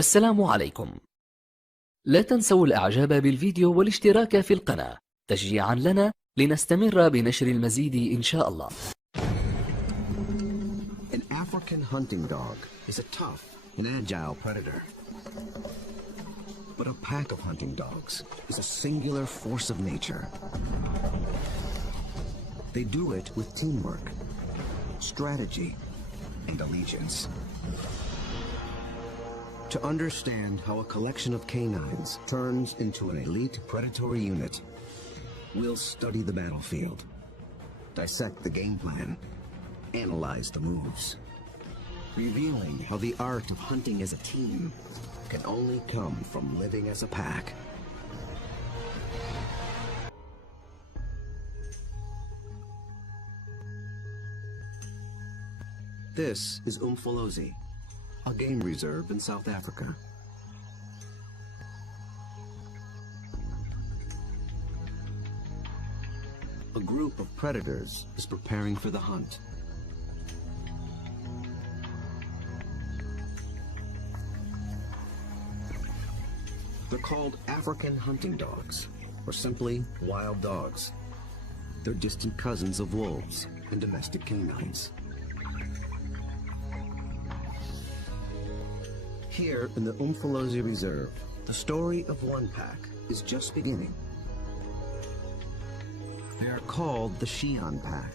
السلام عليكم. لا تنسوا الإعجاب بالفيديو والاشتراك في القناة تشجيعا لنا لنستمر بنشر المزيد إن شاء الله. An African hunting dog is a tough and agile predator. But a pack of hunting dogs is a singular force of nature. They do it with teamwork, strategy, and allegiance. To understand how a collection of canines turns into an elite predatory unit, we'll study the battlefield, dissect the game plan, analyze the moves, revealing how the art of hunting as a team can only come from living as a pack. This is Umfolozi, a game reserve in South Africa. A group of predators is preparing for the hunt. They're called African hunting dogs, or simply wild dogs. They're distant cousins of wolves and domestic canines. Here in the Umfolozi Reserve, the story of one pack is just beginning. They are called the Xi'an Pack.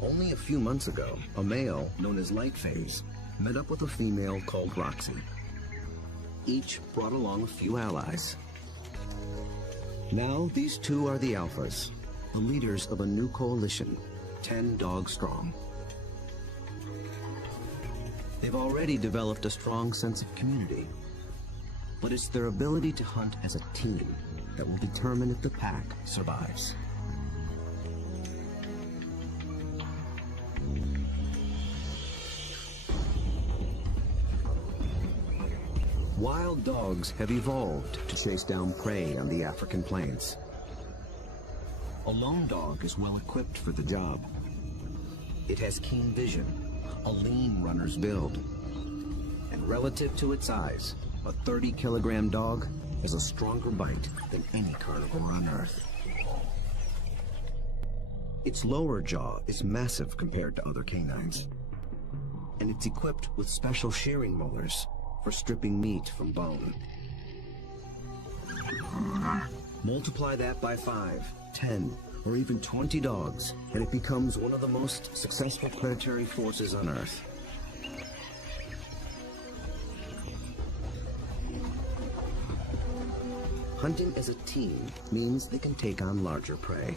Only a few months ago, a male known as Lightface met up with a female called Roxy. Each brought along a few allies. Now these two are the alphas, the leaders of a new coalition, 10 dogs strong. They've already developed a strong sense of community, but it's their ability to hunt as a team that will determine if the pack survives. Wild dogs have evolved to chase down prey on the African plains. A lone dog is well equipped for the job. It has keen vision, a lean runner's build, and relative to its size, a 30-kilogram dog has a stronger bite than any carnivore on Earth. Its lower jaw is massive compared to other canines, and it's equipped with special shearing molars for stripping meat from bone. Multiply that by 5, 10, or even 20 dogs, and it becomes one of the most successful predatory forces on Earth. Hunting as a team means they can take on larger prey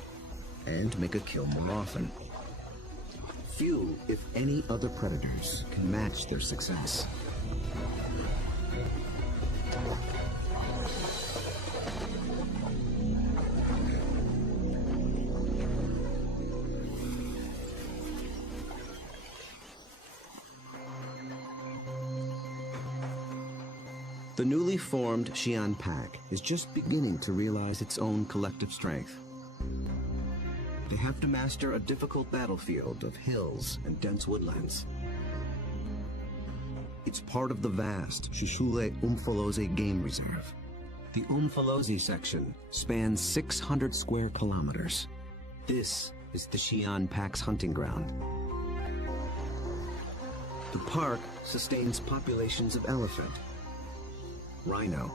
and make a kill more often. Few, if any, other predators can match their success. The newly formed Xi'an Pack is just beginning to realize its own collective strength. They have to master a difficult battlefield of hills and dense woodlands. It's part of the vast Shishule Umfolozi Game Reserve. The Umfolozi section spans 600 square kilometers. This is the Xi'an Pack's hunting ground. The park sustains populations of elephant, rhino,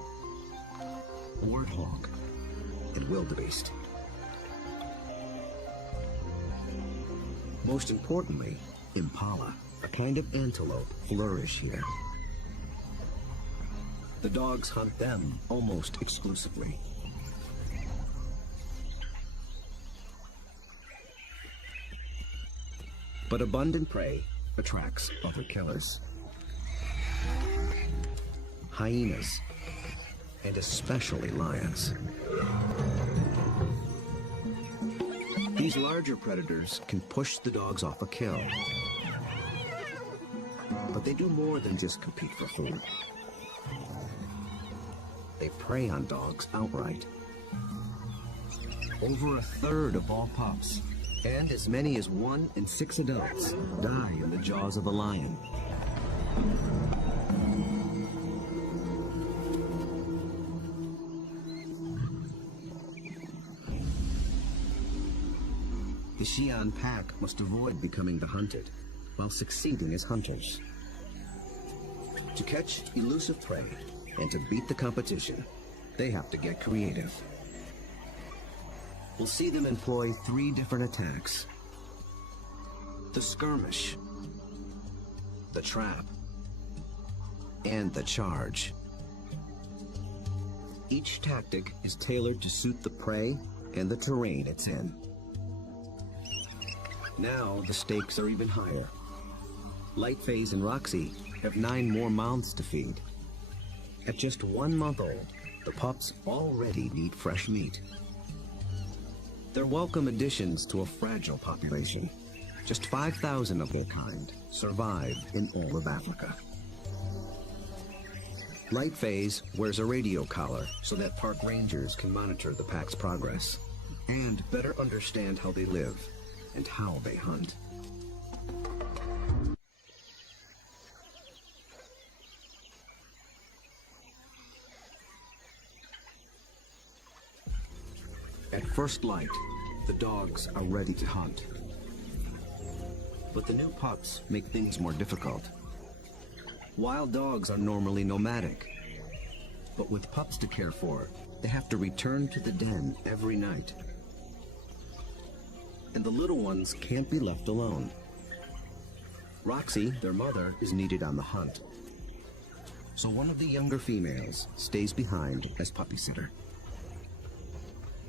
warthog, and wildebeest. Most importantly, impala, a kind of antelope, flourish here. The dogs hunt them almost exclusively. But abundant prey attracts other killers. Hyenas, and especially lions. These larger predators can push the dogs off a kill. But they do more than just compete for food. They prey on dogs outright. Over a third of all pups, and as many as 1 in 6 adults, die in the jaws of a lion. Xi'an pack must avoid becoming the hunted, while succeeding as hunters. To catch elusive prey and to beat the competition, they have to get creative. We'll see them employ 3 different attacks: the skirmish, the trap, and the charge. Each tactic is tailored to suit the prey and the terrain it's in. Now the stakes are even higher. Lightface and Roxy have 9 more mouths to feed. At just 1 month old, the pups already need fresh meat. They're welcome additions to a fragile population. Just 5,000 of their kind survive in all of Africa. Lightface wears a radio collar so that park rangers can monitor the pack's progress and better understand how they live and how they hunt. At first light, the dogs are ready to hunt. But the new pups make things more difficult. Wild dogs are normally nomadic, but with pups to care for, they have to return to the den every night. And the little ones can't be left alone. Roxy, their mother, is needed on the hunt. So one of the younger females stays behind as puppy sitter.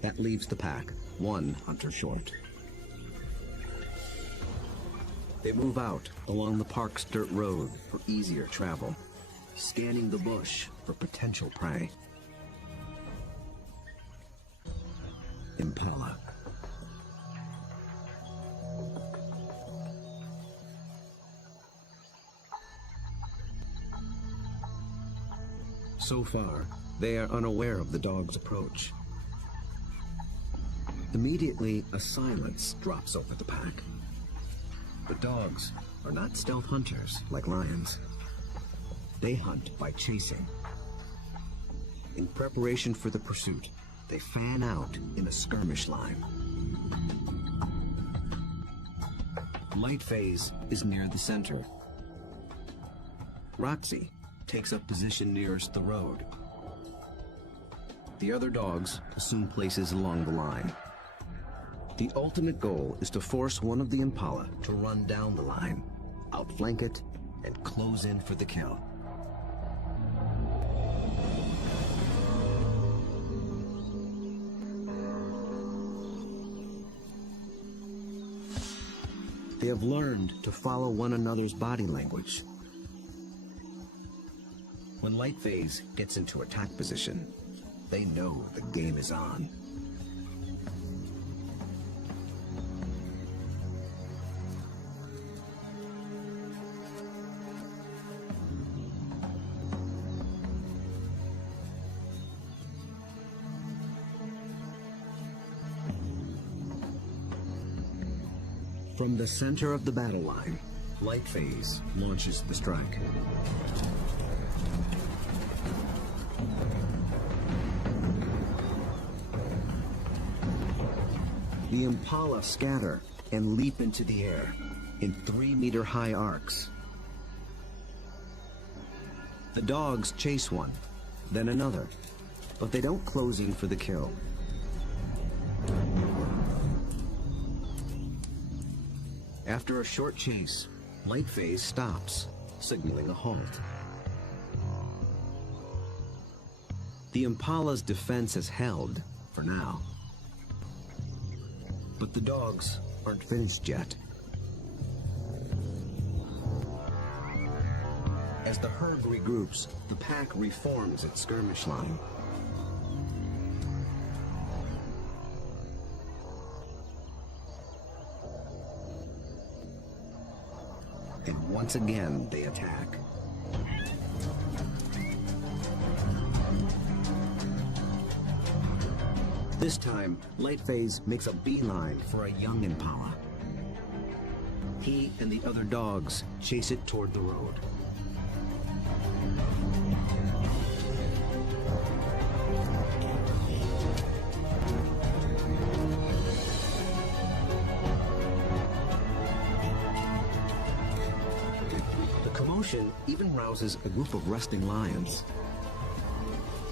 That leaves the pack 1 hunter short. They move out along the park's dirt road for easier travel, scanning the bush for potential prey. Impala. So far, they are unaware of the dog's approach. Immediately, a silence drops over the pack. But dogs are not stealth hunters like lions. They hunt by chasing. In preparation for the pursuit, they fan out in a skirmish line. Lightface is near the center. Roxy takes up position nearest the road. The other dogs assume places along the line. The ultimate goal is to force one of the impala to run down the line, outflank it, and close in for the kill. They have learned to follow one another's body language. When Lightface gets into attack position, they know the game is on. From the center of the battle line, Lightface launches the strike. The impala scatter and leap into the air in 3-meter-high arcs. The dogs chase one, then another, but they don't close in for the kill. After a short chase, Lightface stops, signaling a halt. The impala's defense is held, for now. But the dogs aren't finished yet. As the herd regroups, the pack reforms its skirmish line. And once again, they attack. This time, Lightface makes a beeline for a young impala. He and the other dogs chase it toward the road. emotion even rouses a group of resting lions.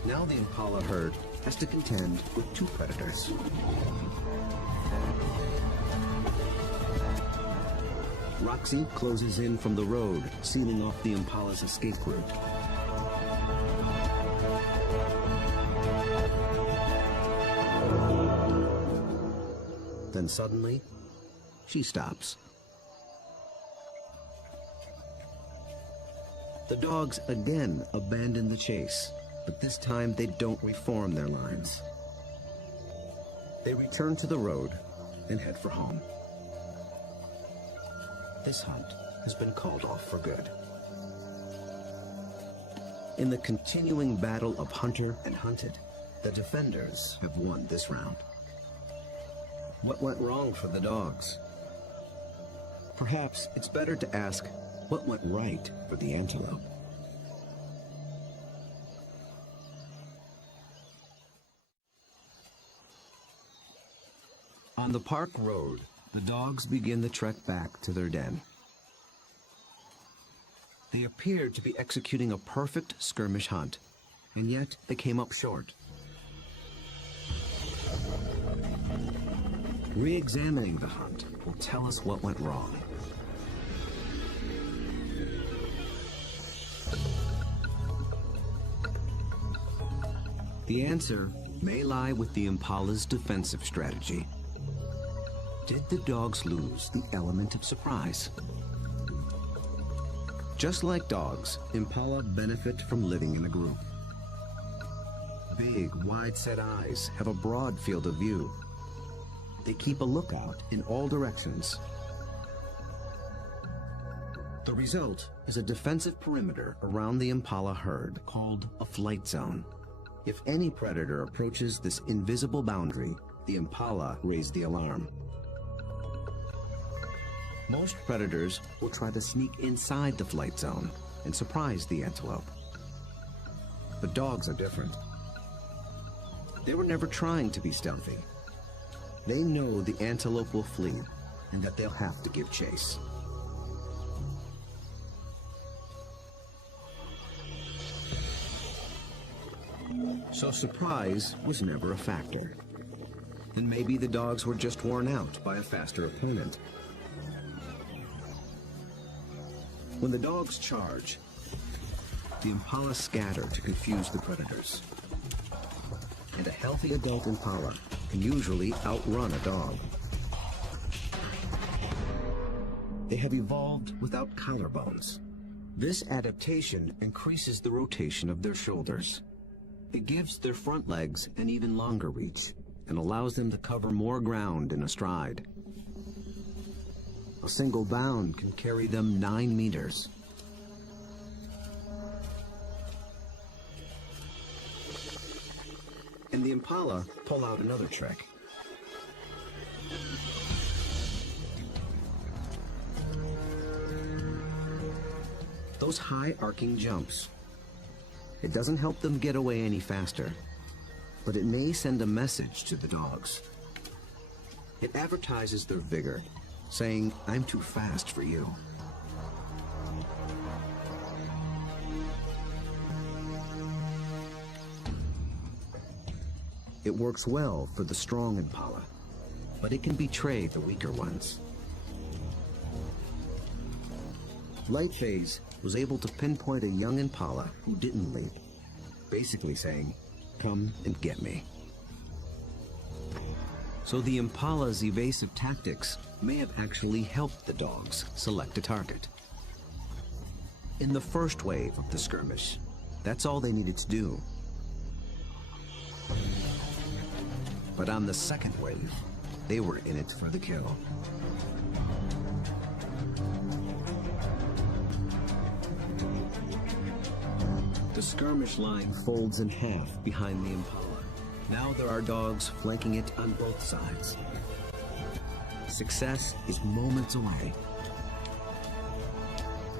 Now the impala herd has to contend with two predators. Roxy closes in from the road, sealing off the impala's escape route. Then suddenly, she stops. The dogs again abandon the chase, but this time they don't reform their lines. They return to the road and head for home. This hunt has been called off for good. In the continuing battle of hunter and hunted, the defenders have won this round. What went wrong for the dogs? Perhaps it's better to ask what went right for the antelope. On the park road, the dogs begin the trek back to their den. They appeared to be executing a perfect skirmish hunt, and yet they came up short. Re-examining the hunt will tell us what went wrong. The answer may lie with the impala's defensive strategy. Did the dogs lose the element of surprise? Just like dogs, impala benefit from living in a group. Big, wide-set eyes have a broad field of view. They keep a lookout in all directions. The result is a defensive perimeter around the impala herd called a flight zone. If any predator approaches this invisible boundary, the impala raise the alarm. Most predators will try to sneak inside the flight zone and surprise the antelope. But dogs are different. They were never trying to be stealthy. They know the antelope will flee and that they'll have to give chase. So surprise was never a factor. And maybe the dogs were just worn out by a faster opponent. When the dogs charge, the impala scatter to confuse the predators. And a healthy adult impala can usually outrun a dog. They have evolved without collarbones. This adaptation increases the rotation of their shoulders. It gives their front legs an even longer reach and allows them to cover more ground in a stride. A single bound can carry them 9 meters. And the impala pull out another trick. Those high arcing jumps. It doesn't help them get away any faster, but it may send a message to the dogs. It advertises their vigor, saying, "I'm too fast for you." It works well for the strong impala, but it can betray the weaker ones. Lightphase was able to pinpoint a young impala who didn't leap, basically saying, "Come and get me." So the impala's evasive tactics may have actually helped the dogs select a target. In the first wave of the skirmish, that's all they needed to do. But on the second wave, they were in it for the kill. The skirmish line folds in half behind the impala. Now there are dogs flanking it on both sides. Success is moments away.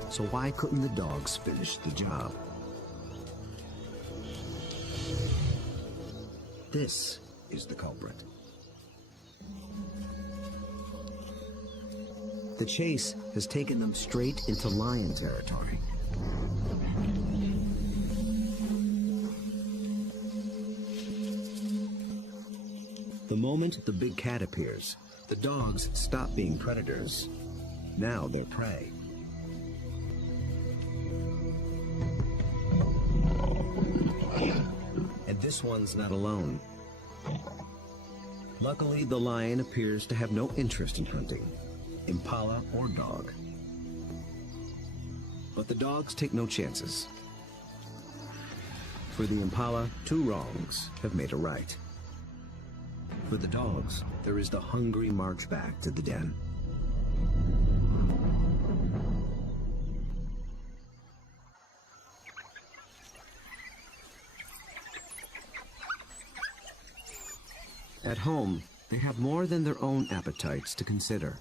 So why couldn't the dogs finish the job? This is the culprit. The chase has taken them straight into lion territory, The moment the big cat appears, the dogs stop being predators. Now they're prey. And this one's not alone. Luckily, the lion appears to have no interest in hunting, impala or dog. But the dogs take no chances. For the impala, 2 wrongs have made a right. For the dogs, there is the hungry march back to the den. At home, they have more than their own appetites to consider.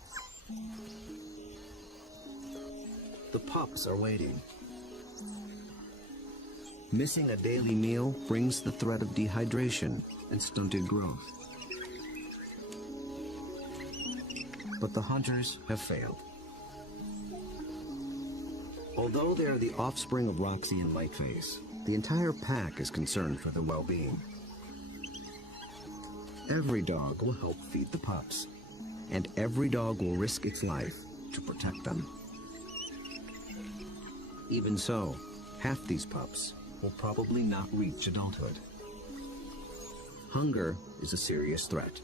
The pups are waiting. Missing a daily meal brings the threat of dehydration and stunted growth. But the hunters have failed. Although they are the offspring of Roxy and Lightface, the entire pack is concerned for their well-being. Every dog will help feed the pups, and every dog will risk its life to protect them. Even so, half these pups will probably not reach adulthood. Hunger is a serious threat,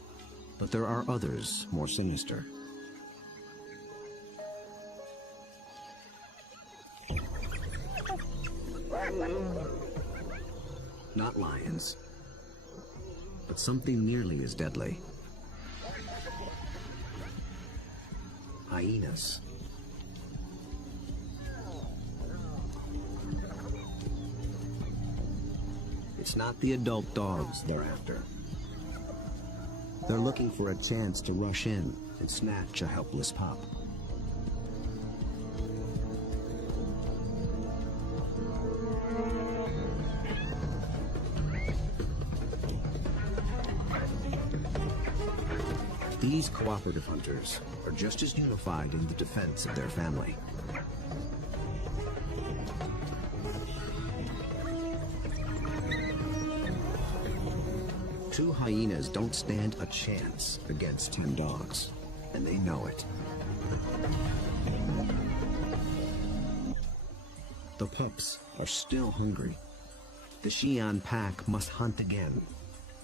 but there are others more sinister. Not lions, but something nearly as deadly. Hyenas. It's not the adult dogs they're after. They're looking for a chance to rush in and snatch a helpless pup. These cooperative hunters are just as unified in the defense of their family. Two hyenas don't stand a chance against 10 dogs, and they know it. The pups are still hungry. The Xi'an pack must hunt again,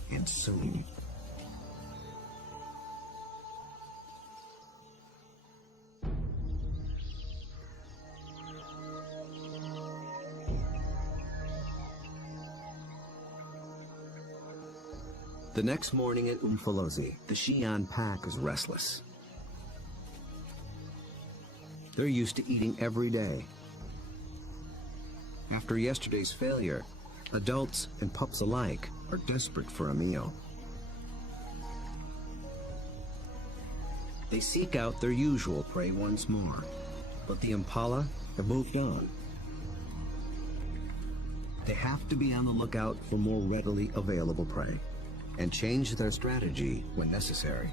and soon. The next morning at Umfolozi, the Xi'an pack is restless. They're used to eating every day. After yesterday's failure, adults and pups alike are desperate for a meal. They seek out their usual prey once more, but the impala have moved on. They have to be on the lookout for more readily available prey, and change their strategy when necessary.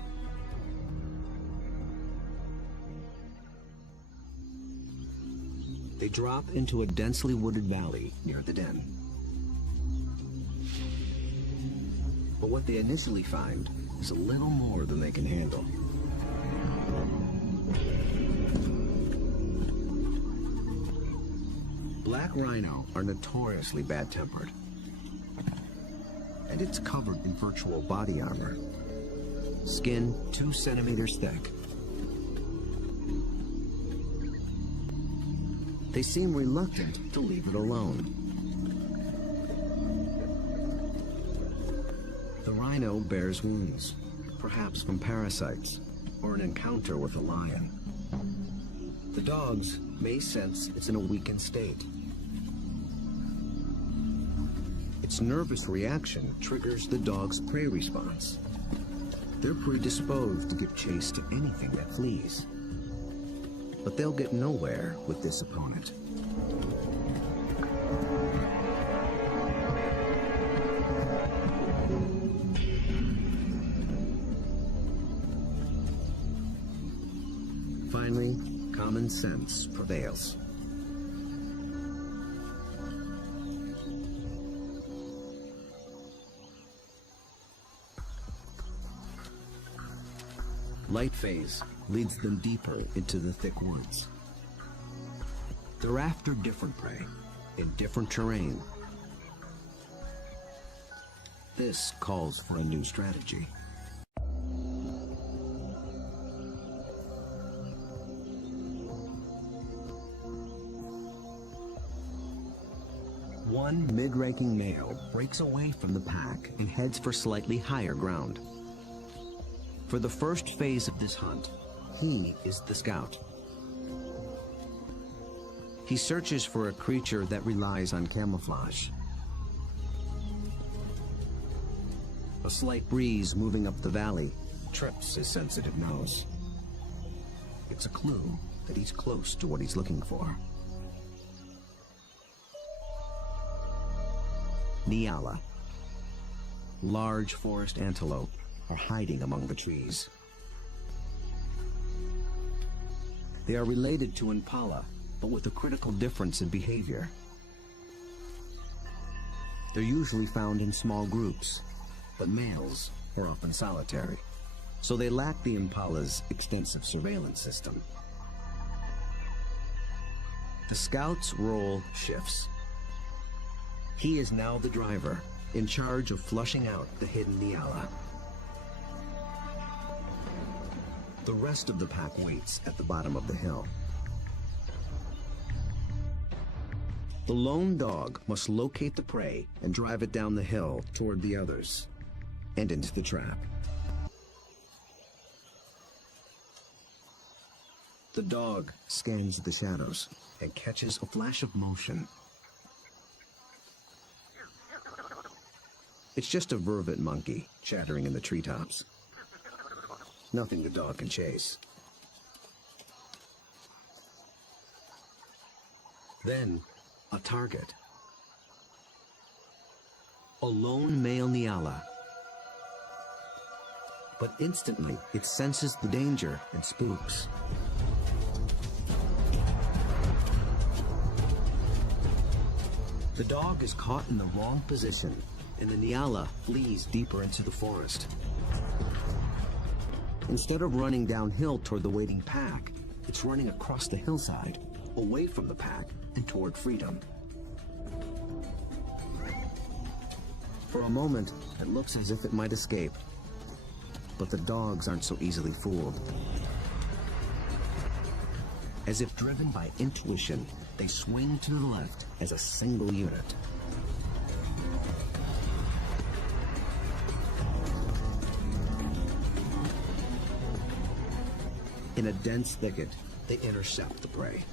They drop into a densely wooded valley near the den. But what they initially find is a little more than they can handle. Black rhino are notoriously bad-tempered, and it's covered in virtual body armor. Skin 2 centimeters thick. They seem reluctant to leave it alone. The rhino bears wounds, perhaps from parasites or an encounter with a lion. The dogs may sense it's in a weakened state. Its nervous reaction triggers the dog's prey response. They're predisposed to give chase to anything that flees. But they'll get nowhere with this opponent. Finally, common sense prevails. light phase leads them deeper into the thick woods. They're after different prey in different terrain. This calls for a new strategy. One mid-ranking male breaks away from the pack and heads for slightly higher ground. For the first phase of this hunt, he is the scout. He searches for a creature that relies on camouflage. A slight breeze moving up the valley trips his sensitive nose. It's a clue that he's close to what he's looking for. Nyala. Large forest antelope are hiding among the trees. They are related to impala, but with a critical difference in behavior. They're usually found in small groups, but males are often solitary, so they lack the impala's extensive surveillance system. The scout's role shifts. He is now the driver, in charge of flushing out the hidden Nyala. The rest of the pack waits at the bottom of the hill. The lone dog must locate the prey and drive it down the hill toward the others and into the trap. The dog scans the shadows and catches a flash of motion. It's just a vervet monkey chattering in the treetops. Nothing the dog can chase. Then, a target. A lone male Nyala. But instantly, it senses the danger and spooks. The dog is caught in the wrong position, and the Nyala flees deeper into the forest. Instead of running downhill toward the waiting pack, it's running across the hillside, away from the pack and toward freedom. For a moment, it looks as if it might escape, but the dogs aren't so easily fooled. As if driven by intuition, they swing to the left as a single unit. In a dense thicket, they intercept the prey.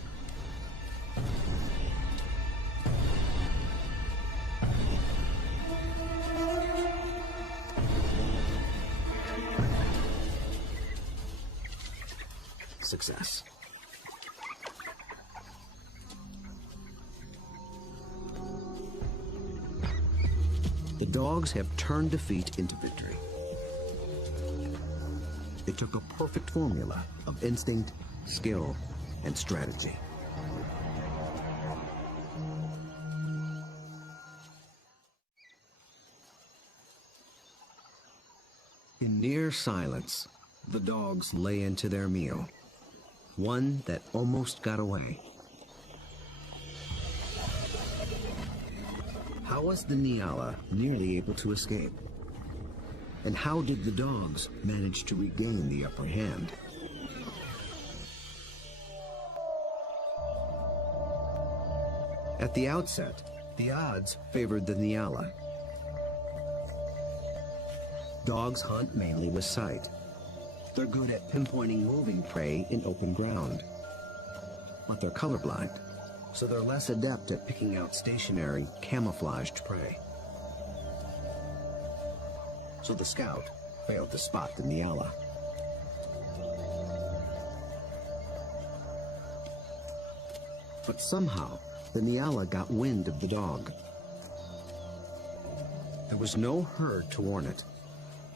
Success. The dogs have turned defeat into victory. They took a perfect formula of instinct, skill, and strategy. In near silence, the dogs lay into their meal, one that almost got away. How was the Nyala nearly able to escape? And how did the dogs manage to regain the upper hand? At the outset, the odds favored the Nyala. Dogs hunt mainly with sight. They're good at pinpointing moving prey in open ground. But they're colorblind, so they're less adept at picking out stationary, camouflaged prey. So the scout failed to spot the Nyala. But somehow, the Nyala got wind of the dog. There was no herd to warn it,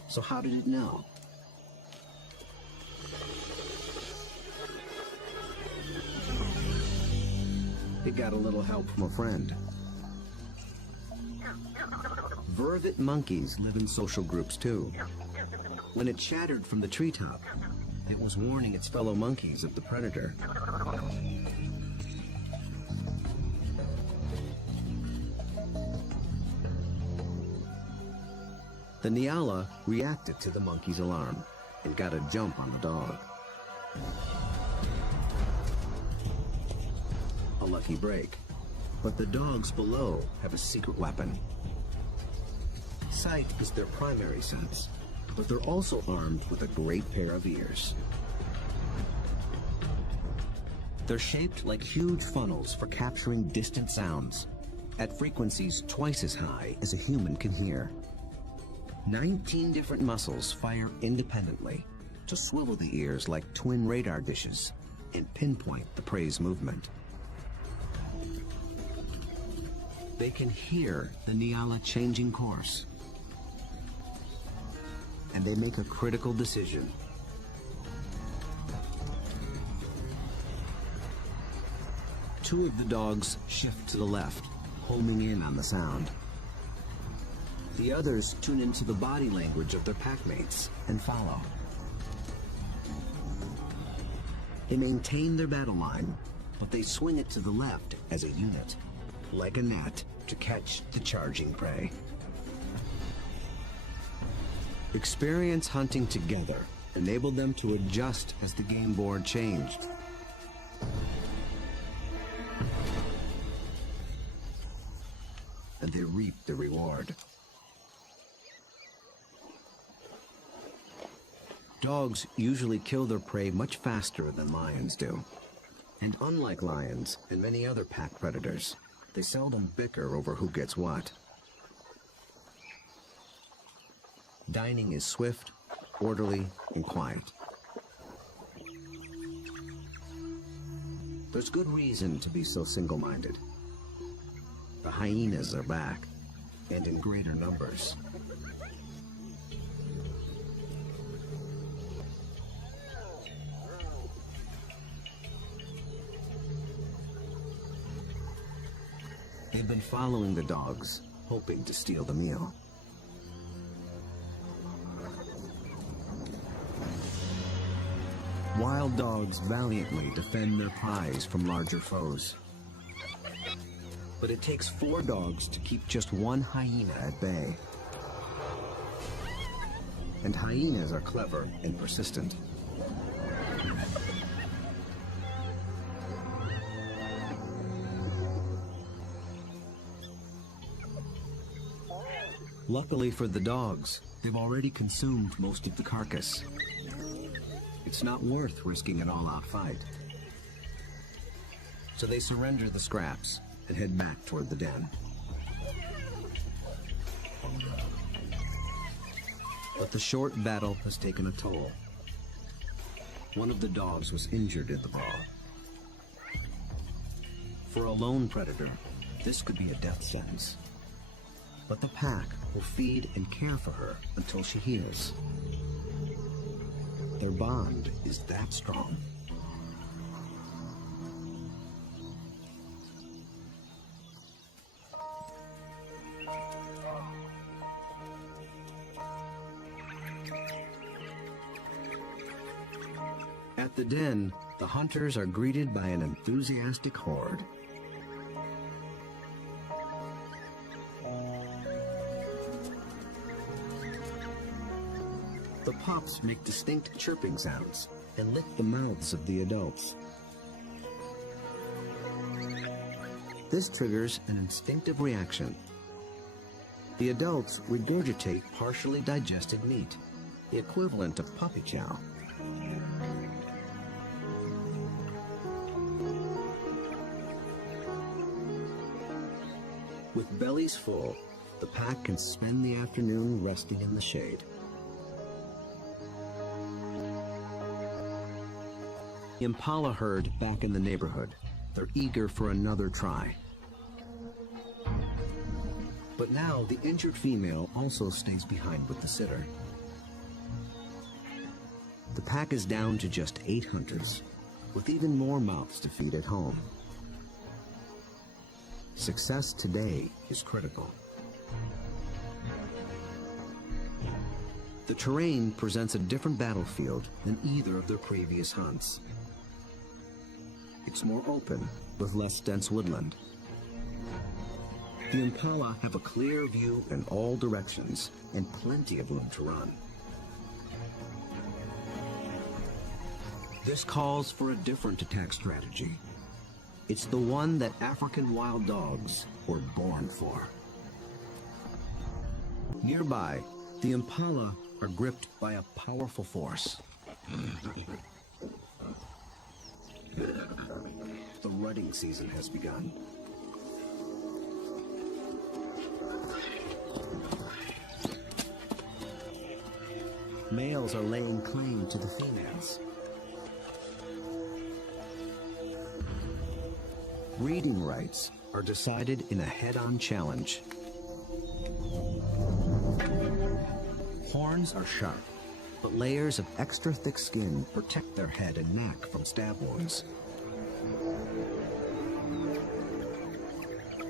so how did it know? It got a little help from a friend. Vervet monkeys live in social groups too. When it chattered from the treetop, It was warning its fellow monkeys of the predator. The Nyala reacted to the monkey's alarm and got a jump on the dog. A lucky break, but the dogs below have a secret weapon. Sight is their primary sense, but they're also armed with a great pair of ears. They're shaped like huge funnels for capturing distant sounds at frequencies twice as high as a human can hear. 19 different muscles fire independently to swivel the ears like twin radar dishes and pinpoint the prey's movement. They can hear the Nyala changing course, and they make a critical decision. Two of the dogs shift to the left, homing in on the sound. The others tune into the body language of their packmates and follow. They maintain their battle line, but they swing it to the left as a unit, like a net, to catch the charging prey. Experience hunting together enabled them to adjust as the game board changed. And they reaped the reward. Dogs usually kill their prey much faster than lions do. And unlike lions and many other pack predators, they seldom bicker over who gets what. Dining is swift, orderly, and quiet. There's good reason to be so single-minded. The hyenas are back, and in greater numbers. They've been following the dogs, hoping to steal the meal. Wild dogs valiantly defend their prize from larger foes. But it takes 4 dogs to keep just one hyena at bay. And hyenas are clever and persistent. Luckily for the dogs, they've already consumed most of the carcass. It's not worth risking an all-out fight. So they surrender the scraps and head back toward the den. But the short battle has taken a toll. One of the dogs was injured in the brawl. For a lone predator, this could be a death sentence. But the pack will feed and care for her until she heals. Their bond is that strong. At the den, the hunters are greeted by an enthusiastic horde. The pups make distinct chirping sounds and lick the mouths of the adults. This triggers an instinctive reaction. The adults regurgitate partially digested meat, the equivalent of puppy chow. With bellies full, the pack can spend the afternoon resting in the shade. The impala herd back in the neighborhood. They're eager for another try. But now the injured female also stays behind with the sitter. The pack is down to just 8 hunters, with even more mouths to feed at home. Success today is critical. The terrain presents a different battlefield than either of their previous hunts. It's more open, with less dense woodland. The impala have a clear view in all directions and plenty of room to run. This calls for a different attack strategy. It's the one that African wild dogs were born for. Nearby, the impala are gripped by a powerful force. The rutting season has begun. Males are laying claim to the females. Breeding rights are decided in a head-on challenge. Horns are sharp, but layers of extra thick skin protect their head and neck from stab wounds.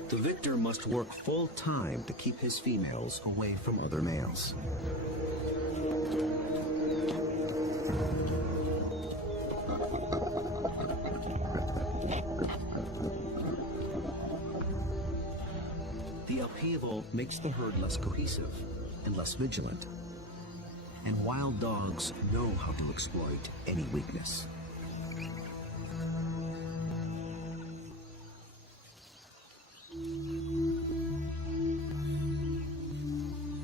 The victor must work full time to keep his females away from other males. The upheaval makes the herd less cohesive and less vigilant. And wild dogs know how to exploit any weakness.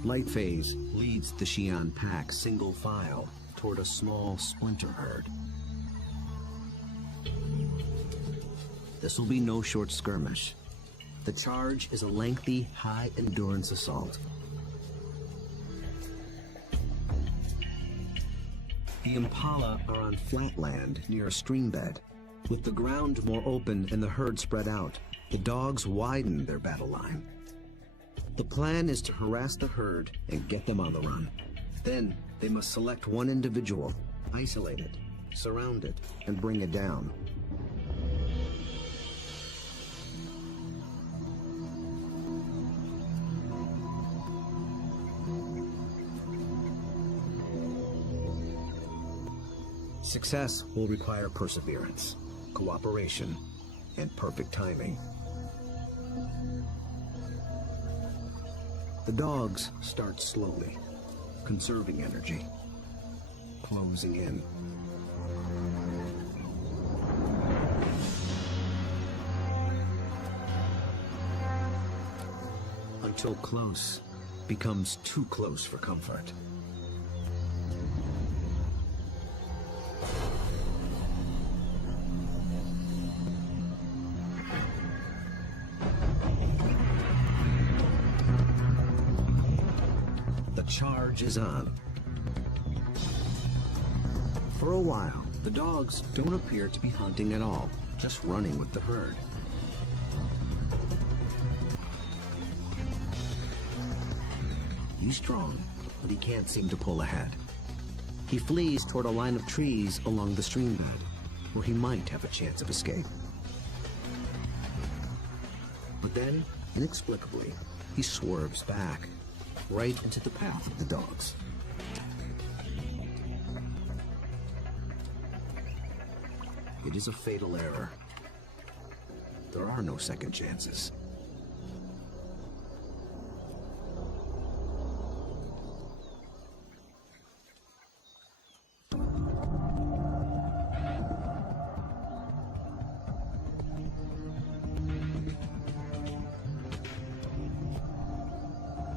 Light Phase leads the Xi'an pack single file toward a small splinter herd. This will be no short skirmish. The charge is a lengthy, high-endurance assault. The impala are on flat land near a stream bed. With the ground more open and the herd spread out, the dogs widen their battle line. The plan is to harass the herd and get them on the run. Then they must select one individual, isolate it, surround it, and bring it down. Success will require perseverance, cooperation, and perfect timing. The dogs start slowly, conserving energy, closing in. Until close becomes too close for comfort. Charge is on. For a while, the dogs don't appear to be hunting at all, just running with the herd. He's strong, but he can't seem to pull ahead. He flees toward a line of trees along the stream bed, where he might have a chance of escape. But then, inexplicably, he swerves back, right into the path of the dogs. It is a fatal error. There are no second chances.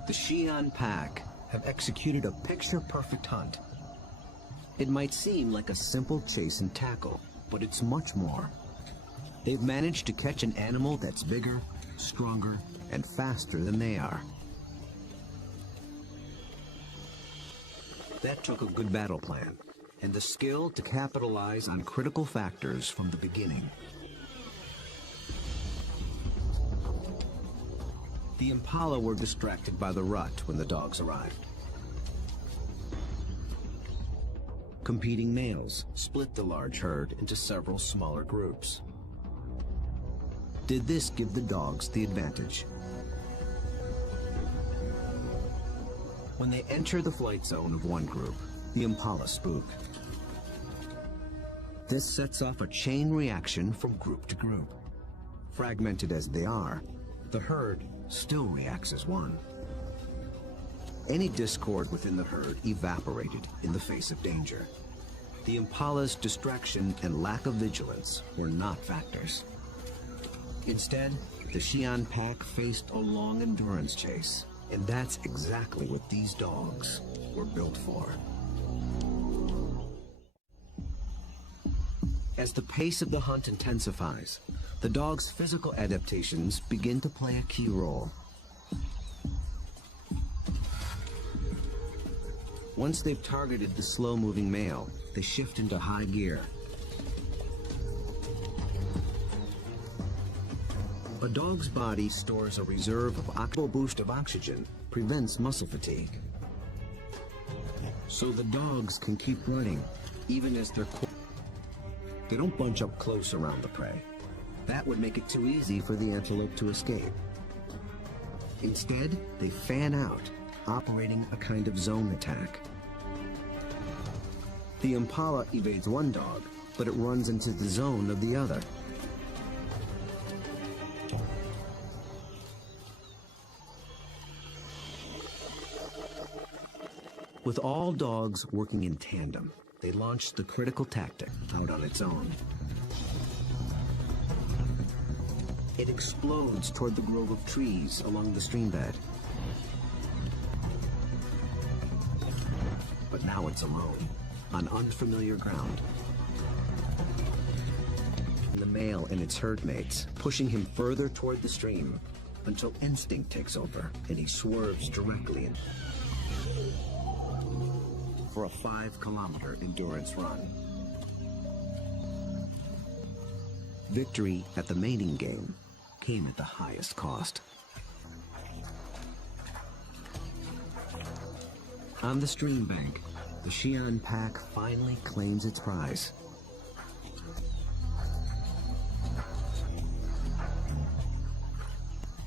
The Xi'an pack have executed a picture-perfect hunt. It might seem like a simple chase and tackle, but it's much more. They've managed to catch an animal that's bigger, stronger, and faster than they are. That took a good battle plan, and the skill to capitalize on critical factors from the beginning. The impala were distracted by the rut when the dogs arrived. Competing males split the large herd into several smaller groups. Did this give the dogs the advantage? When they enter the flight zone of one group, the impala spook. This sets off a chain reaction from group to group. Fragmented as they are, the herd still reacts as one. Any discord within the herd evaporated in the face of danger. The impala's distraction and lack of vigilance were not factors. Instead, the Xi'an pack faced a long endurance chase, and that's exactly what these dogs were built for. As the pace of the hunt intensifies, the dog's physical adaptations begin to play a key role. Once they've targeted the slow-moving male, they shift into high gear. A dog's body stores a reserve of boost of oxygen, prevents muscle fatigue. So the dogs can keep running, even as they're They don't bunch up close around the prey. That would make it too easy for the antelope to escape. Instead, they fan out, operating a kind of zone attack. The impala evades one dog, but it runs into the zone of the other. With all dogs working in tandem, they launched the critical tactic out on its own. It explodes toward the grove of trees along the streambed. But now it's alone, on unfamiliar ground. The male and its herd mates, pushing him further toward the stream, until instinct takes over and he swerves directly in for a 5-kilometer endurance run. Victory at the mating game came at the highest cost. On the stream bank, the Xi'an pack finally claims its prize.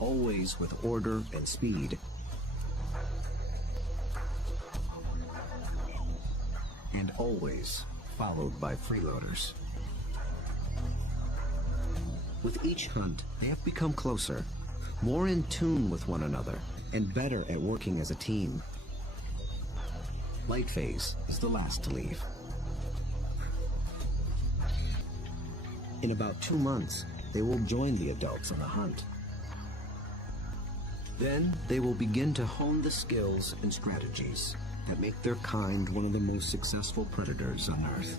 Always with order and speed, and always followed by freeloaders. With each hunt, they have become closer, more in tune with one another, and better at working as a team. Light phase is the last to leave. In about 2 months, they will join the adults on the hunt. Then they will begin to hone the skills and strategies that make their kind one of the most successful predators on Earth.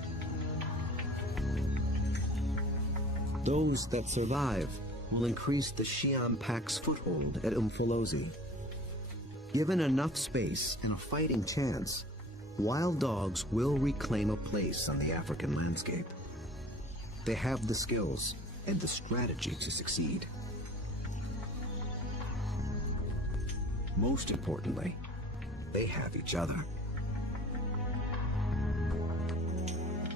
Those that survive will increase the Xi'an pack's foothold at Umfolozi. Given enough space and a fighting chance, wild dogs will reclaim a place on the African landscape. They have the skills and the strategy to succeed. Most importantly, they have each other.